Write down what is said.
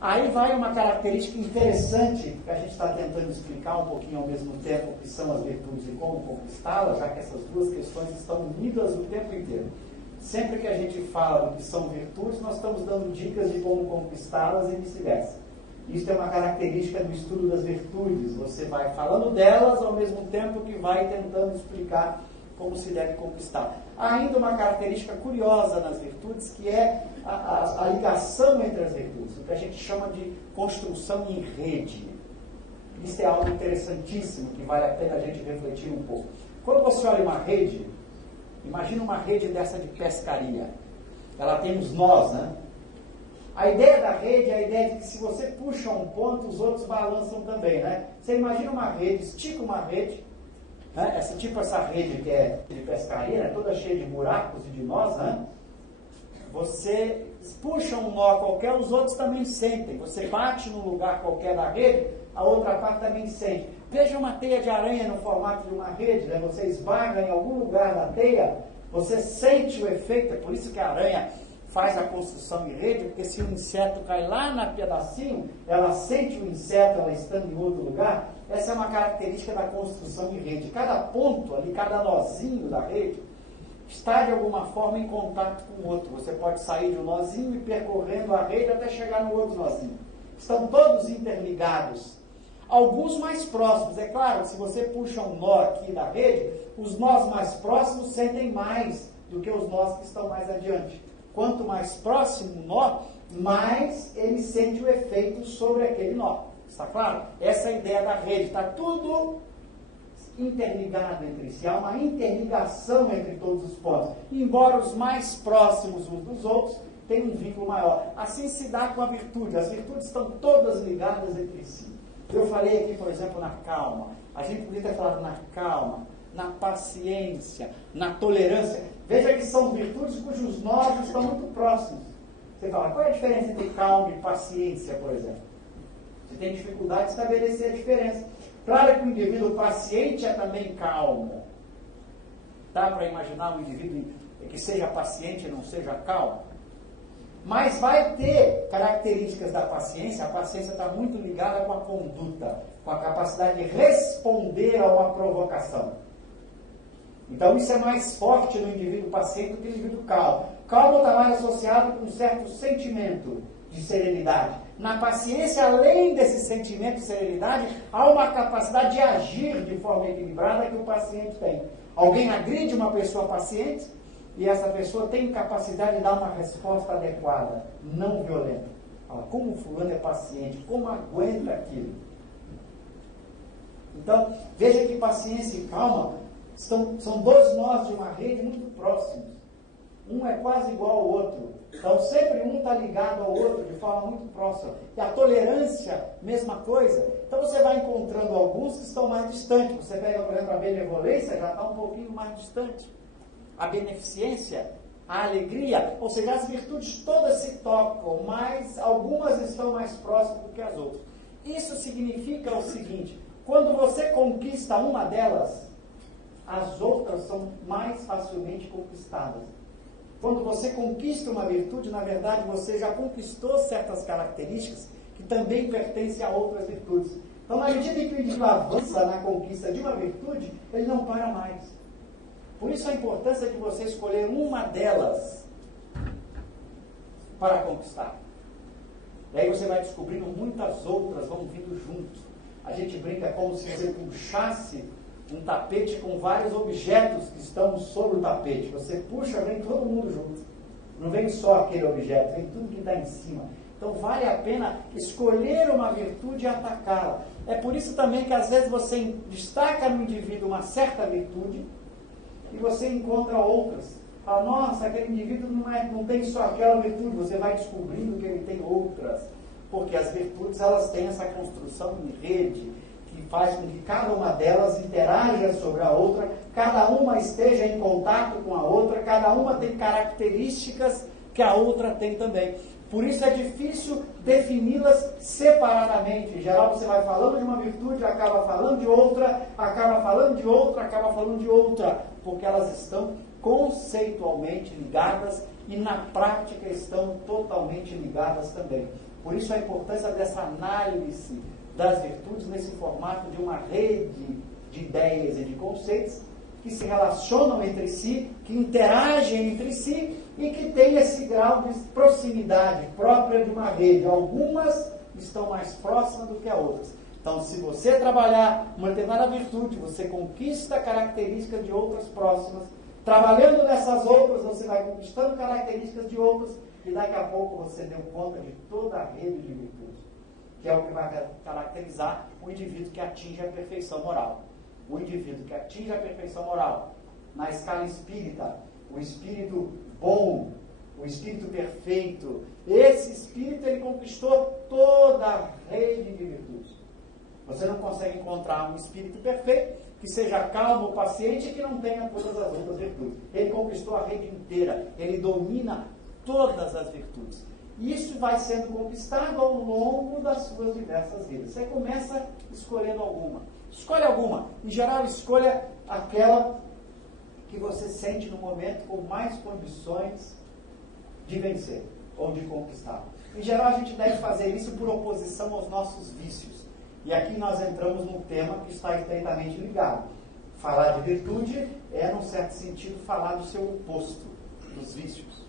Aí vai uma característica interessante que a gente está tentando explicar um pouquinho ao mesmo tempo o que são as virtudes e como conquistá-las, já que essas duas questões estão unidas o tempo inteiro. Sempre que a gente fala do que são virtudes, nós estamos dando dicas de como conquistá-las e vice-versa. Isso é uma característica do estudo das virtudes. Você vai falando delas ao mesmo tempo que vai tentando explicar como se deve conquistar. Há ainda uma característica curiosa nas virtudes, que é a ligação entre as virtudes, o que a gente chama de construção em rede. Isso é algo interessantíssimo, que vale a pena a gente refletir um pouco. Quando você olha uma rede, imagina uma rede dessa de pescaria. Ela tem os nós, né? A ideia da rede é a ideia de que se você puxa um ponto, os outros balançam também, né? Você imagina uma rede, estica uma rede, né? Essa rede que é de pescaria, né? Toda cheia de buracos e de nós, né? Você puxa um nó qualquer, os outros também sentem. Você bate num lugar qualquer da rede, a outra parte também sente. Veja uma teia de aranha no formato de uma rede, né? Você esbarra em algum lugar da teia, você sente o efeito. É por isso que a aranha faz a construção em rede, porque se o inseto cai lá na pedacinho, ela sente o inseto, ela estando em outro lugar. Essa é uma característica da construção em rede. Cada ponto ali, cada nozinho da rede, está de alguma forma em contato com o outro. Você pode sair de um nozinho e percorrendo a rede até chegar no outro nozinho. Estão todos interligados. Alguns mais próximos. É claro, se você puxa um nó aqui da rede, os nós mais próximos sentem mais do que os nós que estão mais adiante. Quanto mais próximo o nó, mais ele sente o efeito sobre aquele nó. Está claro? Essa é a ideia da rede. Está tudo interligado entre si. Há uma interligação entre todos os pontos. Embora os mais próximos uns dos outros tenham um vínculo maior. Assim se dá com a virtude. As virtudes estão todas ligadas entre si. Eu falei aqui, por exemplo, na calma. A gente podia ter falado na calma, na paciência, na tolerância. Veja que são virtudes cujos nós estão muito próximos. Você fala, qual é a diferença entre calma e paciência, por exemplo? Você tem dificuldade de estabelecer a diferença. Claro que o indivíduo paciente é também calmo. Dá para imaginar um indivíduo que seja paciente e não seja calmo? Mas vai ter características da paciência. A paciência está muito ligada com a conduta, com a capacidade de responder a uma provocação. Então isso é mais forte no indivíduo paciente do que no indivíduo calmo. Calmo está mais associado com um certo sentimento de serenidade. Na paciência, além desse sentimento de serenidade, há uma capacidade de agir de forma equilibrada que o paciente tem. Alguém agride uma pessoa paciente e essa pessoa tem capacidade de dar uma resposta adequada, não violenta. Fala, como o fulano é paciente, como aguenta aquilo. Então, veja que paciência e calma são dois nós de uma rede muito próximos. Um é quase igual ao outro. Então, sempre um está ligado ao outro de forma muito próxima. E a tolerância, mesma coisa. Então, você vai encontrando alguns que estão mais distantes. Você pega, por exemplo, a benevolência, já está um pouquinho mais distante. A beneficência, a alegria, ou seja, as virtudes todas se tocam, mas algumas estão mais próximas do que as outras. Isso significa o seguinte, quando você conquista uma delas, as outras são mais facilmente conquistadas. Quando você conquista uma virtude, na verdade, você já conquistou certas características que também pertencem a outras virtudes. Então, na medida em que o indivíduo avança na conquista de uma virtude, ele não para mais. Por isso a importância de você escolher uma delas para conquistar. E aí você vai descobrindo muitas outras, vão vindo juntos. A gente brinca como se você puxasse um tapete com vários objetos que estão sobre o tapete. Você puxa, vem todo mundo junto. Não vem só aquele objeto, vem tudo que está em cima. Então vale a pena escolher uma virtude e atacá-la. É por isso também que às vezes você destaca no indivíduo uma certa virtude e você encontra outras. Fala, nossa, aquele indivíduo não tem só aquela virtude, você vai descobrindo que ele tem outras. Porque as virtudes, elas têm essa construção em rede, que faz com que cada uma delas interaja sobre a outra, cada uma esteja em contato com a outra, cada uma tem características que a outra tem também. Por isso é difícil defini-las separadamente. Em geral, você vai falando de uma virtude, acaba falando de outra, acaba falando de outra, acaba falando de outra, porque elas estão conceitualmente ligadas e na prática estão totalmente ligadas também. Por isso a importância dessa análise das virtudes nesse formato de uma rede de ideias e de conceitos que se relacionam entre si, que interagem entre si e que tem esse grau de proximidade própria de uma rede. Algumas estão mais próximas do que as outras. Então, se você trabalhar uma determinada virtude, você conquista características de outras próximas. Trabalhando nessas outras, você vai conquistando características de outras e daqui a pouco você deu conta de toda a rede de virtudes, que é o que vai caracterizar o indivíduo que atinge a perfeição moral. O indivíduo que atinge a perfeição moral, na escala espírita, o espírito bom, o espírito perfeito, esse espírito ele conquistou toda a rede de virtudes. Você não consegue encontrar um espírito perfeito que seja calmo, paciente e que não tenha todas as outras virtudes. Ele conquistou a rede inteira, ele domina todas as virtudes. Isso vai sendo conquistado ao longo das suas diversas vidas. Você começa escolhendo alguma. Escolhe alguma. Em geral, escolha aquela que você sente no momento com mais condições de vencer ou de conquistar. Em geral, a gente deve fazer isso por oposição aos nossos vícios. E aqui nós entramos num tema que está estreitamente ligado. Falar de virtude é, num certo sentido, falar do seu oposto, dos vícios.